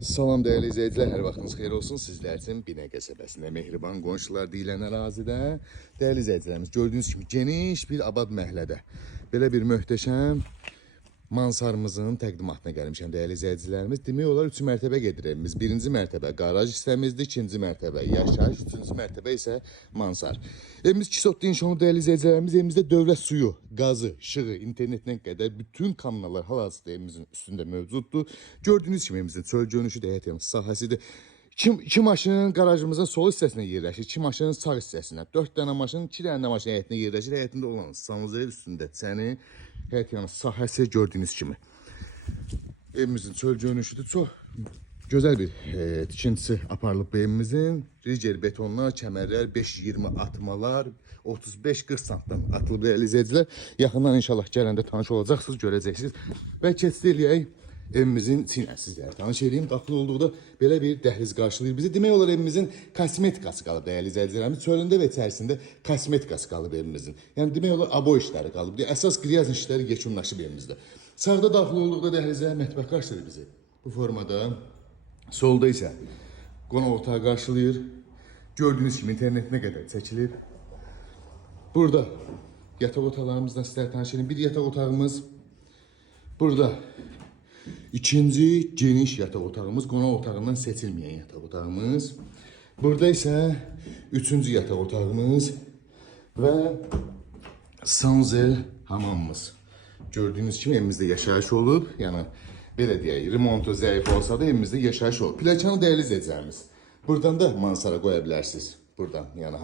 Salam dəyərli izləyicilər, hər vaxtınız xeyir olsun. Sizlər üçün Binə qəsəbəsində mehriban qonşular deyilən ərazidə dəyərli izləyicilərimiz gördüyünüz kimi geniş bir abad məhəllədə belə bir möhtəşəm mansarımızın təqdimatına gəlmişəm dəyərli izləyicilərimiz. Demək olar 3 mərtəbə gedir evimiz. 1-ci mərtəbə qaraj hissəmizdir, 2-ci mərtəbə yaşayış, 3-cü mərtəbə isə mansar. Evimiz 2 sotlu inşaatlı dəyərli izləyicilərimiz. Evimizdə dövlət suyu, qazı, işığı, internetinə qədər bütün kanallar hal-hazırda evimizin üstündə mövcuddur. Gördüyünüz kimi evimizin çöl görünüşü də həyat sahəsidir. İki maşın qarajımızın sol hissəsinə yerləşir, 2 maşının sağ hissəsinə, 4 dənə maşın, 2 dənə maşın həyətinə yerləşir. Həyətində olan sanuzel üstündə çəni, həyət yanı sahəsi gördüyünüz kimi. Evimizin çöl görünüşüdür. Çox gözəl bir tikintisi aparılıb evimizin. Riger betonlar, kəmərlər, 5-20 atmalar, 35-40 santdan atılıb dəyərli izləyicilər. Yaxından inşallah gələndə tanış olacaqsınız, görəcəksiniz. Və keçid eləyək evimizin içinə sizlərə tanış edeyim. Daxil olduqda belə bir dəhliz qarşılayır bizi. Demək olar evimizin kosmetikası qalıb dəyərli izləyicilərimiz. Çölündə və içərisində kosmetikası qalıb evimizin. Yəni demək olar abo işləri qalıb. Əsas qriyaz işləri yekunlaşıb evimizdə. Sağda daxil olduqda dəhlizə mətbəx qarşılayır bizi. Bu formada. Solda isə qonaq otağı qarşılayır. Gördüyünüz kimi internetinə qədər çəkilir. Burada yataq otaqlarımızdan sizlərə tanış edeyim. Bir yataq otağımız. Burada İkinci geniş yataq otağımız, qonaq otağından seçilməyən yataq otağımız. Burada isə üçüncü yataq otağımız və sanzel hamamımız. Gördüyünüz kimi evimizdə yaşayış olub. Yəni belə deyək, remontu zəif olsa da evimizdə yaşayış olub. Plakanı dəyərli izləyicilərimiz. Buradan da mansara qoya bilərsiniz. Buradan, yəni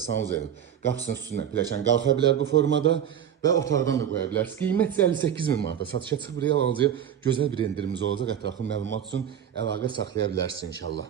sanzelin qapısının üstündən plakan qalxa bilər bu formada. Və otaqdan da qoya bilərsiniz. Qiymət 58.000 manata satışa çıxıb, real alıcıya gözəl bir endirimimiz olacaq. Ətraflı məlumat üçün əlaqə saxlaya bilərsiniz inşallah.